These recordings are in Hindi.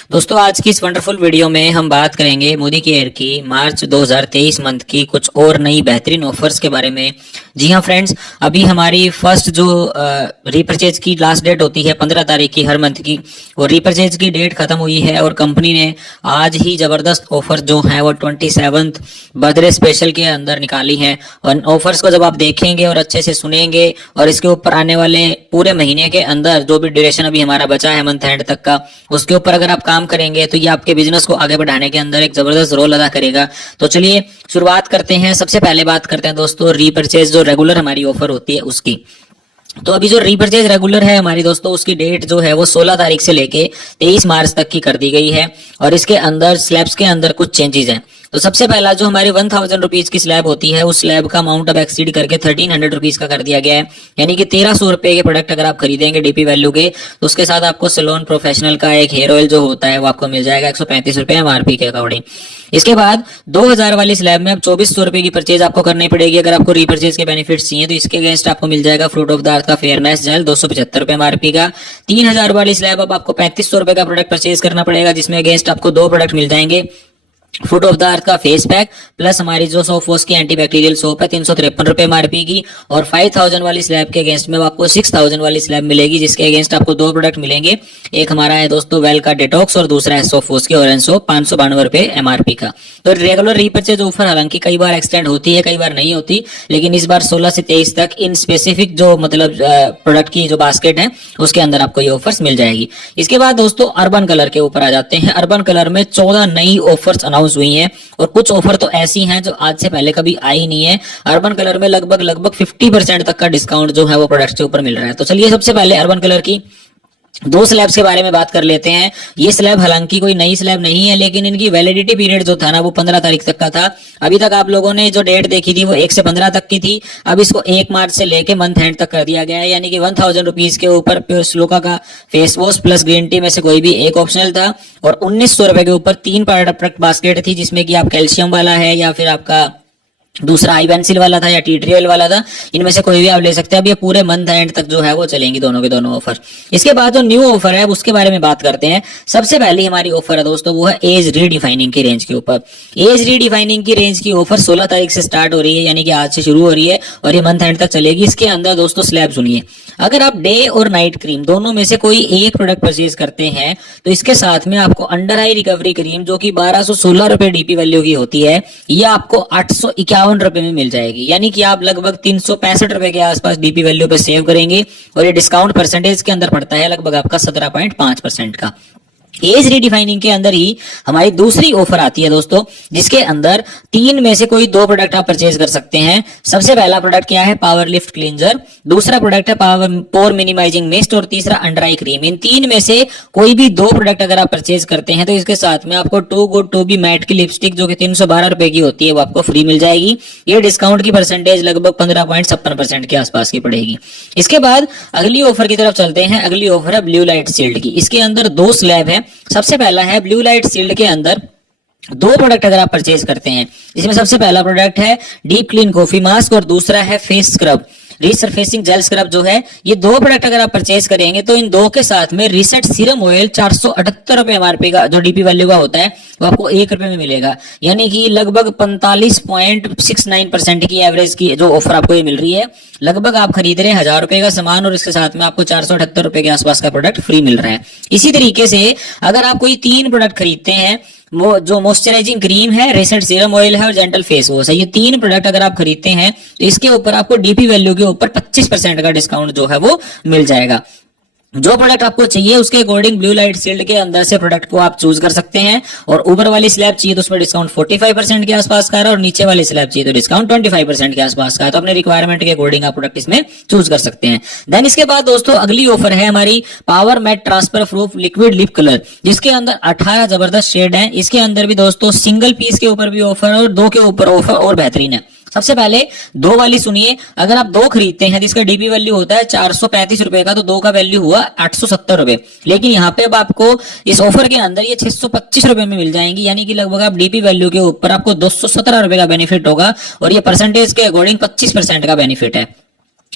दोस्तों आज की इस वंडरफुल वीडियो में हम बात करेंगे मोदी केयर की मार्च 2023 मंथ की कुछ और नई बेहतरीन ऑफर्स के बारे में। जी हाँ फ्रेंड्स, अभी हमारी फर्स्ट जो रीपरचेज की लास्ट डेट होती है 15 तारीख की हर मंथ की, वो रीपरचेज की डेट खत्म हुई है और कंपनी ने आज ही जबरदस्त ऑफर जो है वो 27th बर्थडे स्पेशल के अंदर निकाली है। और ऑफर्स को जब आप देखेंगे और अच्छे से सुनेंगे और इसके ऊपर आने वाले पूरे महीने के अंदर जो भी ड्यूरेशन अभी हमारा बचा है मंथ एंड तक का, उसके ऊपर अगर आप काम करेंगे तो ये आपके बिजनेस को आगे बढ़ाने के अंदर एक जबरदस्त रोल अदा करेगा। तो चलिए शुरुआत करते हैं। सबसे पहले बात करते हैं दोस्तों रीपरचेज जो रेगुलर हमारी ऑफर होती है उसकी। तो अभी जो रीपरचेज रेगुलर है हमारी दोस्तों, उसकी डेट जो है वो 16 तारीख से लेके 23 मार्च तक की कर दी गई है और इसके अंदर स्लैब्स के अंदर कुछ चेंजेस हैं। तो सबसे पहला जो हमारी 1000 रुपीज की स्लैब होती है, उस स्लैब का अमाउंट अब एक्सीड करके 1300 रुपीज का कर दिया गया है। यानी कि 1300 रुपए के प्रोडक्ट अगर आप खरीदेंगे डीपी वैल्यू के, तो उसके साथ आपको सैलून प्रोफेशनल का एक हेयर ऑयल जो होता है वो आपको मिल जाएगा 135 रुपए एमआरपी के अकॉर्डिंग। इसके बाद 2000 वाली स्लैब में अब 2400 रुपए की परचेज आपको करनी पड़ेगी अगर आपको रीपरचेज के बेनिफिट्स चाहिए। तो इसके अगेंस्ट आपको मिल जाएगा फ्रूट ऑफ द अर्थ का फेयरनेस जेल 275 रुपए एमआरपी का। 3000 वाली स्लैब अब आपको 3500 रुपए का प्रोडक्ट परचेज करना पड़ेगा, जिसमें अगेंस्ट आपको दो प्रोडक्ट मिल जाएंगे, फुट ऑफ द अर्थ का फेस पैक प्लस हमारी जो सोप वॉश की एंटीबैक्टीरियल सोप है 353 रुपए एमआरपी की। और 5000 वाली स्लैब के अगेंस्ट में आपको 6000 वाली स्लैब मिलेगी, जिसके अगेंस्ट आपको दो प्रोडक्ट मिलेंगे, एक हमारा है दोस्तों वेल का डिटॉक्स और दूसरा है सोप वॉश की ऑरेंज सोप 592 रुपए एमआरपी का। तो रेगुलर रीपरचेज ऑफर हालांकि कई बार एक्सटेंड होती है, कई बार नहीं होती, लेकिन इस बार 16 से 23 तक इन स्पेसिफिक जो मतलब प्रोडक्ट की जो बास्केट है उसके अंदर आपको ये ऑफर्स मिल जाएगी। इसके बाद दोस्तों अर्बन कलर के ऊपर आ जाते हैं। अर्बन कलर में 14 नई ऑफर्स अनाउंस हुई हैं और कुछ ऑफर तो ऐसी हैं जो आज से पहले कभी आई नहीं है। अर्बन कलर में लगभग 50% तक का डिस्काउंट जो है वो प्रोडक्ट के ऊपर मिल रहा है। तो चलिए सबसे पहले अर्बन कलर की दो स्लैब्स के बारे में बात कर लेते हैं। ये स्लैब हालांकि कोई नई स्लैब नहीं है, लेकिन इनकी वैलिडिटी पीरियड जो था ना वो 15 तारीख तक का था। अभी तक आप लोगों ने जो डेट देखी थी वो 1 से 15 तक की थी, अब इसको 1 मार्च से लेके मंथ एंड तक कर दिया गया है। यानी कि 1000 रुपीज के ऊपर प्योर स्लोका का face wash plus green tea में से कोई भी एक ऑप्शनल था और 1900 रुपए के ऊपर 3 प्रोडक्ट बास्केट थी, जिसमें कि आप कैल्शियम वाला है या फिर आपका दूसरा आई पेंसिल वाला था या टी ट्री ऑयल वाला था, इनमें से कोई भी आप ले सकते हैं। अब ये पूरे मंथ एंड तक जो है वो चलेंगी दोनों के दोनों ऑफर। इसके बाद जो न्यू ऑफर है उसके बारे में बात करते हैं। सबसे पहली हमारी ऑफर है दोस्तों वो है एज रीडिफाइनिंग की रेंज के ऊपर। एज रीडिफाइनिंग की रेंज की ऑफर 16 तारीख से स्टार्ट हो रही है, यानी कि आज से शुरू हो रही है और ये मंथ एंड तक चलेगी। इसके अंदर दोस्तों स्लैब सुनिए, अगर आप डे और नाइट क्रीम दोनों में से कोई एक प्रोडक्ट परचेज करते हैं तो इसके साथ में आपको अंडर आई रिकवरी क्रीम जो कि 1216 रुपए डीपी वैल्यू की होती है, ये आपको 851 रुपए में मिल जाएगी। यानी कि आप लगभग 365 रुपए के आसपास डीपी वैल्यू पे सेव करेंगे और ये डिस्काउंट परसेंटेज के अंदर पड़ता है लगभग आपका 17.5% का। एज रीडिफाइनिंग के अंदर ही हमारी दूसरी ऑफर आती है दोस्तों, जिसके अंदर 3 में से कोई 2 प्रोडक्ट आप परचेज कर सकते हैं। सबसे पहला प्रोडक्ट क्या है, पावर लिफ्ट क्लींजर, दूसरा प्रोडक्ट है पावर पोर मिनिमाइजिंग मिस्ट और तीसरा अंडर आई क्रीम। इन 3 में से कोई भी 2 प्रोडक्ट अगर आप परचेज करते हैं तो इसके साथ में आपको too good to be matte की लिपस्टिक जो कि 312 रुपए की होती है वो आपको फ्री मिल जाएगी। ये डिस्काउंट की परसेंटेज लगभग 15.56% के आसपास की पड़ेगी। इसके बाद अगली ऑफर की तरफ चलते हैं। अगली ऑफर है ब्लू लाइट शील्ड की। इसके अंदर 2 स्लैब है। सबसे पहला है ब्लू लाइट शील्ड के अंदर 2 प्रोडक्ट अगर आप परचेज करते हैं, इसमें सबसे पहला प्रोडक्ट है डीप क्लीन कॉफी मास्क और दूसरा है फेस स्क्रब रिसरफेसिंग जेल स्क्रब जो है। ये 2 प्रोडक्ट अगर आप परचेज करेंगे तो इन 2 के साथ में रीसेट सीरम ऑयल 478 रुपए एमआरपी का जो डीपी वैल्यू का होता है वो आपको 1 रुपए में मिलेगा। यानी कि लगभग 45.69% की एवरेज की जो ऑफर आपको ये मिल रही है। लगभग आप खरीद रहे हैं 1000 रुपए का सामान और इसके साथ में आपको 478 रुपए के आसपास का प्रोडक्ट फ्री मिल रहा है। इसी तरीके से अगर आप कोई 3 प्रोडक्ट खरीदते हैं, वो जो मॉइस्चराइजिंग क्रीम है, रेसेंट सीरम ऑयल है और जेंटल फेस वॉश है, ये 3 प्रोडक्ट अगर आप खरीदते हैं तो इसके ऊपर आपको डीपी वैल्यू के ऊपर 25% का डिस्काउंट जो है वो मिल जाएगा। जो प्रोडक्ट आपको चाहिए उसके अकॉर्डिंग ब्लू लाइट शील्ड के अंदर से प्रोडक्ट को आप चूज कर सकते हैं। और ऊपर वाली स्लैब चाहिए तो उसमें डिस्काउंट 45% के आसपास का है और नीचे वाली स्लैब चाहिए तो डिस्काउंट 25% के आसपास का है। तो अपने रिक्वायरमेंट के अकॉर्डिंग आप प्रोडक्ट इसमें चूज कर सकते हैं। देन इसके बाद दोस्तों अगली ऑफर है हमारी power matte transfer proof liquid lip colour, जिसके अंदर 18 जबरदस्त शेड है। इसके अंदर भी दोस्तों सिंगल पीस के ऊपर भी ऑफर और 2 के ऊपर ऑफर और बेहतरीन है। सबसे पहले 2 वाली सुनिए, अगर आप 2 खरीदते हैं जिसका डीपी वैल्यू होता है 435 रुपए का, तो 2 का वैल्यू हुआ 870 रुपए। लेकिन यहाँ पे अब आपको इस ऑफर के अंदर ये 625 रुपए में मिल जाएंगी। यानी कि लगभग आप डीपी वैल्यू के ऊपर आपको 217 रुपए का बेनिफिट होगा और ये परसेंटेज के अकॉर्डिंग 25% का बेनिफिट है।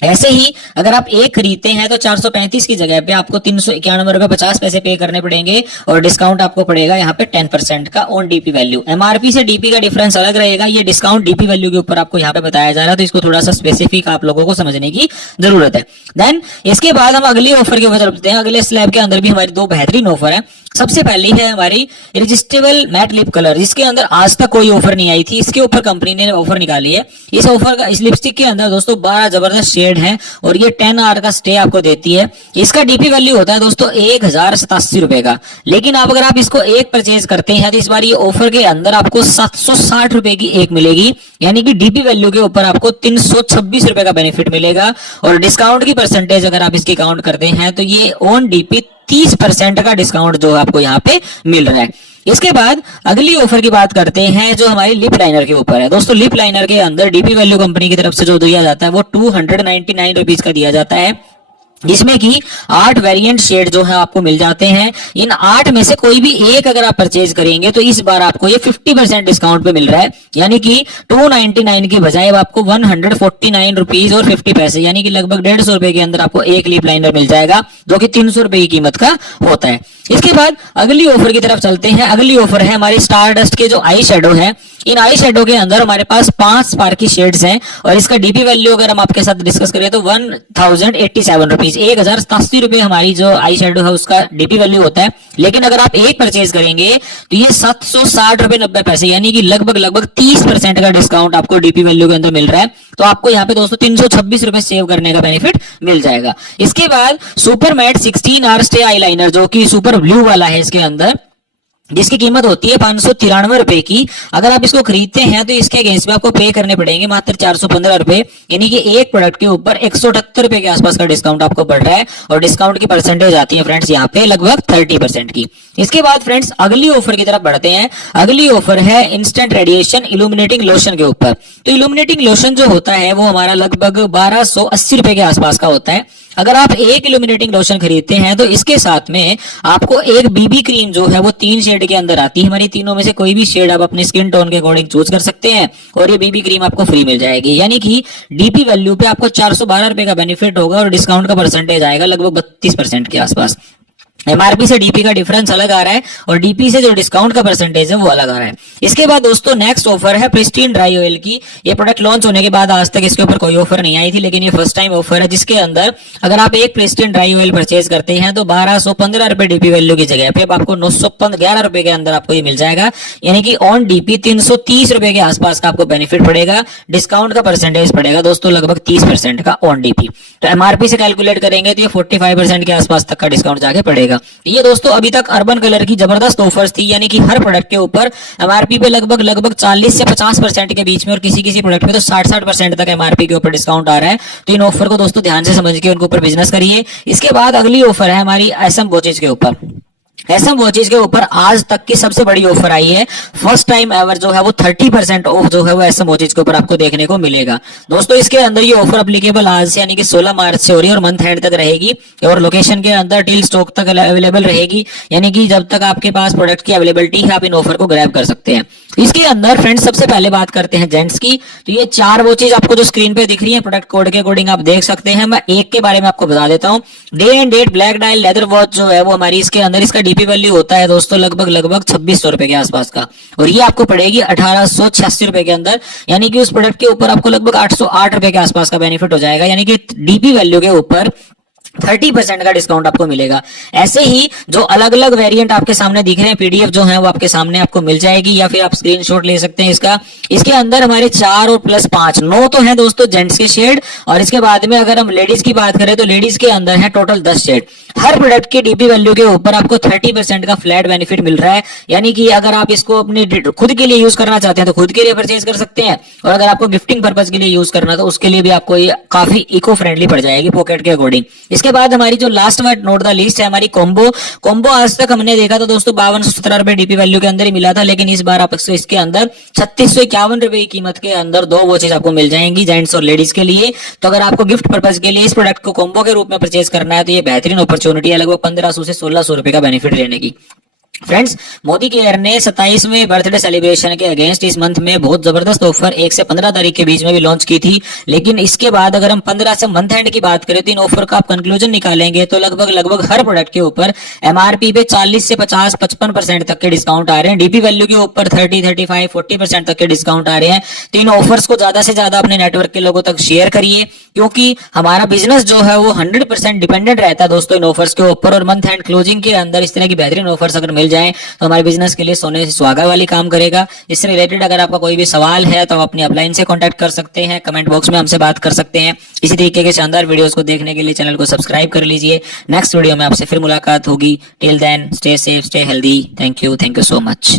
ऐसे ही अगर आप एक खरीदते हैं तो 435 की जगह पे आपको 391 रुपए 50 पैसे पे करने पड़ेंगे और डिस्काउंट आपको पड़ेगा यहाँ पे 10% का ऑन डीपी वैल्यू। एमआरपी से डीपी का डिफरेंस अलग रहेगा, ये डिस्काउंट डीपी वैल्यू के ऊपर आपको यहाँ पे बताया जा रहा है, तो इसको थोड़ा सा स्पेसिफिक आप लोगों को समझने की जरूरत है। देन इसके बाद हम अगले ऑफर के ऊपर चलते हैं। अगले स्लैब के अंदर भी हमारी दो बेहतरीन ऑफर है। सबसे पहली है हमारी इरेजिस्टेबल मैट लिप कलर, जिसके अंदर आज तक कोई ऑफर नहीं आई थी, इसके ऊपर कंपनी ने ऑफर निकाली है। इस ऑफर का, इस लिपस्टिक के अंदर दोस्तों 12 जबरदस्त शेड है और ये 10 आवर का स्टे आपको देती है। इसका डीपी वैल्यू होता है दोस्तों 1087 रुपए का, लेकिन आप अगर आप इसको एक परचेज करते हैं तो इस बार ये ऑफर के अंदर आपको 760 रुपए की एक मिलेगी, यानी कि डीपी वैल्यू के ऊपर आपको 326 रुपए का बेनिफिट मिलेगा। और डिस्काउंट की परसेंटेज अगर आप इसकी काउंट करते हैं तो ये ऑन डीपी 30% का डिस्काउंट जो आपको यहाँ पे मिल रहा है। इसके बाद अगली ऑफर की बात करते हैं जो हमारी लिप लाइनर के ऊपर है। दोस्तों लिप लाइनर के अंदर डीपी वैल्यू कंपनी की तरफ से जो दिया जाता है वो 299 रुपीज का दिया जाता है, जिसमें कि 8 वेरिएंट शेड जो है आपको मिल जाते हैं। इन 8 में से कोई भी एक अगर आप परचेज करेंगे तो इस बार आपको ये 50% डिस्काउंट पे मिल रहा है, यानी कि 299 की बजाय अब आपको 149 रुपीज और 50 पैसे, यानी कि लगभग 150 रुपए के अंदर आपको एक लिप लाइनर मिल जाएगा, जो कि 300 रुपए की कीमत का होता है। इसके बाद अगली ऑफर की तरफ चलते हैं। अगली ऑफर है हमारी स्टार डस्ट के जो आई शेडो है। इन आई शेडो के अंदर हमारे पास 5 स्पार्की शेड्स हैं और इसका डीपी वैल्यू अगर हम आपके साथ डिस्कस करें तो 1087 रुपीज, 1087 रुपए हमारी जो आई शेडो है उसका डीपी वैल्यू होता है। लेकिन अगर आप एक परचेज करेंगे तो ये 760 रुपए 90 पैसे, यानी कि लगभग 30% का डिस्काउंट आपको डीपी वैल्यू के अंदर मिल रहा है। तो आपको यहाँ पे दोस्तों 326 रुपए सेव करने का बेनिफिट मिल जाएगा। इसके बाद super matte 16 hour stay eyeliner, जो कि सुपर ब्लू वाला है इसके अंदर, जिसकी कीमत होती है 593 रुपए की। अगर आप इसको खरीदते हैं तो इसके अगेंस्ट में आपको पे करने पड़ेंगे मात्र 415 रुपए, यानी कि एक प्रोडक्ट के ऊपर 178 रुपए के आसपास का डिस्काउंट आपको बढ़ रहा है। और डिस्काउंट की परसेंटेज आती है फ्रेंड्स यहाँ पे लगभग 30% की। इसके बाद फ्रेंड्स अगली ऑफर की तरफ बढ़ते हैं। अगली ऑफर है इंस्टेंट रेडिएशन इल्यूमिनेटिंग लोशन के ऊपर। तो इल्यूमिनेटिंग लोशन जो होता है वो हमारा लगभग 1280 रुपए के आसपास का होता है। अगर आप एक इल्यूमिनेटिंग लोशन खरीदते हैं तो इसके साथ में आपको एक बीबी क्रीम जो है वो 3 शेड के अंदर आती है। हमारी तीनों में से कोई भी शेड आप अपने स्किन टोन के अकॉर्डिंग चूज कर सकते हैं और ये बीबी क्रीम आपको फ्री मिल जाएगी, यानी कि डीपी वैल्यू पे आपको 412 रुपए का बेनिफिट होगा और डिस्काउंट का परसेंटेज आएगा लगभग 32% के आसपास। एमआरपी से डीपी का डिफरेंस अलग आ रहा है और डीपी से जो डिस्काउंट का परसेंटेज है वो अलग आ रहा है। इसके बाद दोस्तों नेक्स्ट ऑफर है प्रिस्टीन ड्राई ऑयल की। ये प्रोडक्ट लॉन्च होने के बाद आज तक इसके ऊपर कोई ऑफर नहीं आई थी, लेकिन ये फर्स्ट टाइम ऑफर है, जिसके अंदर अगर आप एक प्रिस्टीन ड्राई ऑयल परचेज करते हैं तो 1215 रुपए डीपी वैल्यू की जगह पे आपको 911 रुपए के अंदर आपको ये मिल जाएगा, यानी कि ऑन डीपी 330 रुपए के आसपास का आपको बेनिफिट पड़ेगा। डिस्काउंट का परसेंटेज पड़ेगा दोस्तों लगभग 30% का ऑन डीपी। तो एमआरपी से कैलकुलेट करेंगे तो ये 45% के आसपास तक का डिस्काउंट जाके पड़ेगा। ये दोस्तों अभी तक अर्बन कलर की जबरदस्त ऑफर्स थी, यानी कि हर प्रोडक्ट के ऊपर एमआरपी पे लगभग 40 से 50% के बीच में और किसी प्रोडक्ट पे तो 60% तक एमआरपी के ऊपर डिस्काउंट आ रहा है। तो इन ऑफर को दोस्तों ध्यान से समझ के उनके ऊपर बिजनेस करिए। इसके बाद अगली ऑफर है हमारी एसएम वॉचेज के ऊपर। एसएम वॉचेज के ऊपर आज तक की सबसे बड़ी ऑफर आई है, फर्स्ट टाइम एवर जो है वो 30% ऑफ जो है वो एसएम वॉचेज के ऊपर आपको देखने को मिलेगा। दोस्तों इसके अंदर ये ऑफर एप्लीकेबल आज से यानी कि 16 मार्च से हो रही है और मंथ एंड तक रहेगी और लोकेशन के अंदर टिल स्टॉक तक अवेलेबल रहेगी, यानी कि जब तक आपके पास प्रोडक्ट की अवेलेबिलिटी है आप इन ऑफर को ग्रैब कर सकते हैं। इसके अंदर फ्रेंड्स सबसे पहले बात करते हैं जेंट्स की। तो ये 4 वॉचेज आपको जो स्क्रीन पे दिख रही है प्रोडक्ट कोड के अकॉर्डिंग आप देख सकते हैं। मैं एक के बारे में आपको बता देता हूँ। Day and date black dial leather watch जो है वो हमारी इसके अंदर इसका डीपी वैल्यू होता है दोस्तों लगभग 2600 रुपए के आसपास का और ये आपको पड़ेगी 1886 रुपए के अंदर, यानी कि उस प्रोडक्ट के ऊपर आपको लगभग 808 रुपए के आसपास का बेनिफिट हो जाएगा, यानी कि डीपी वैल्यू के ऊपर 30% का डिस्काउंट आपको मिलेगा। ऐसे ही जो अलग अलग वेरिएंट आपके सामने दिख रहे हैं पीडीएफ जो है वो आपके सामने आपको मिल जाएगी या फिर आप स्क्रीनशॉट ले सकते हैं इसका। इसके अंदर हमारे 4 और प्लस 5 9 तो है दोस्तों जेंट्स के शेड और इसके बाद में अगर हम लेडीज की बात करें तो लेडीज के अंदर है टोटल 10 शेड। हर प्रोडक्ट के डीपी वैल्यू के ऊपर आपको 30% का फ्लैट बेनिफिट मिल रहा है, यानी कि अगर आप इसको अपने खुद के लिए यूज करना चाहते हैं तो खुद के लिए परचेज कर सकते हैं और अगर आपको गिफ्टिंग पर्पज के लिए यूज करना तो उसके लिए भी आपको ये काफी इको फ्रेंडली पड़ जाएगी पॉकेट के अकॉर्डिंग। इसके बाद हमारी जो last word note the list है हमारी कॉम्बो आज तक हमने देखा था दोस्तों 5217 रुपए डीपी वैल्यू के अंदर ही मिला था, लेकिन इस बार आप इसके अंदर 3651 रुपए की कीमत के अंदर 2 वॉचेज आपको मिल जाएंगी जेंट्स और लेडीज के लिए। तो अगर आपको गिफ्ट पर्पज के लिए इस प्रोडक्ट को कॉम्बो के रूप में परचेज करना है तो ये बेहतरीन अपॉर्चुनिटी है लगभग 1500 से 1600 रुपए का बेनिफिट लेने की। फ्रेंड्स, मोदी केयर ने 27वें बर्थडे सेलिब्रेशन के अगेंस्ट इस मंथ में बहुत जबरदस्त ऑफर 1 से 15 तारीख के बीच में भी लॉन्च की थी। लेकिन इसके बाद अगर हम 15 से मंथ एंड की बात करें तो इन ऑफर का आप कंक्लूजन निकालेंगे तो लगभग हर प्रोडक्ट के ऊपर एमआरपी पे 40 से 50 55% तक के डिस्काउंट आ रहे हैं। डीपी वैल्यू के ऊपर 30 35 40% तक के डिस्काउंट आ रहे हैं। तो इन ऑफर्स को ज्यादा से ज्यादा अपने नेटवर्क के लोगों तक शेयर करिए, क्योंकि हमारा बिजनेस जो है वो 100% डिपेंडेंट रहता है दोस्तों इन ऑफर्स के ऊपर। और मंथ एंड क्लोजिंग के अंदर इस तरह की बेहतरीन ऑफर्स अगर मिल जाए तो हमारे बिजनेस के लिए सोने से सुहागा वाली काम करेगा। इससे रिलेटेड अगर आपका कोई भी सवाल है तो आप अपनी अपलाइन से कांटेक्ट कर सकते हैं, कमेंट बॉक्स में हमसे बात कर सकते हैं। इसी तरीके के शानदार वीडियोस को देखने के लिए चैनल को सब्सक्राइब कर लीजिए। नेक्स्ट वीडियो में आपसे फिर मुलाकात होगी। Till then stay safe, stay healthy. Thank you so much.